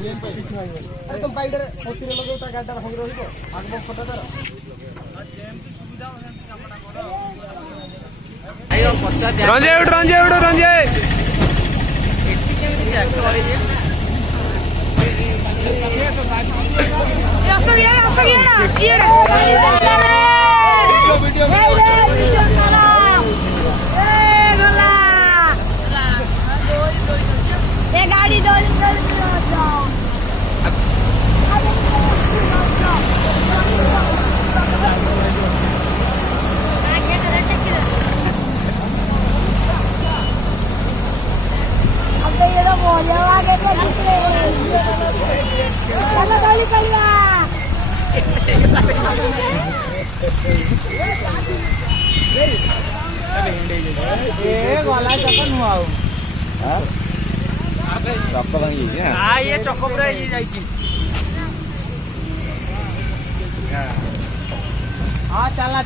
एकदम बाइडर पतिरे लगेउटा गाडा हंग रहिबो आगम फटा तर रंजे उठ रंजे एटी केमिति जाके वाली जे ये असो ये वीडियो करा ए गला ये गाड़ी दो ये चकोपुरा ये जाइए हां चला